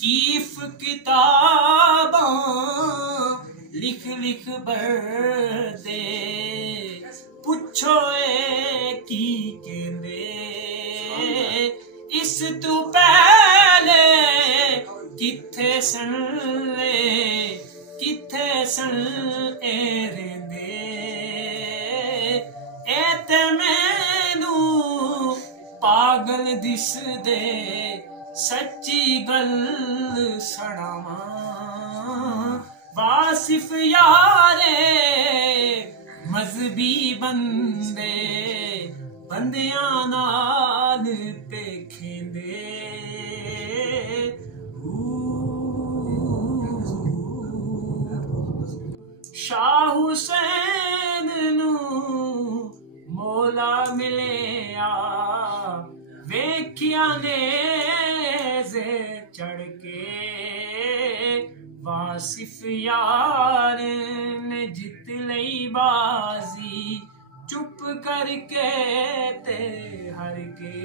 Keefe किताबां लिख लिख भर दे, पुछो ए की कहंदे, इस तू पहले किथे सन किथे सन ए रहिंदे, ए ते मैनू पागल दिसदे, सच्ची गल सणावां वासिफ यारे, मजहबी बंदे बंदियां नाल पेखेंदे, शाह हुसैन नू मौला मिलिया, वेखिया ने चढ़ के, वासिफ यार ने जित लई बाजी, चुप करके ते हर के।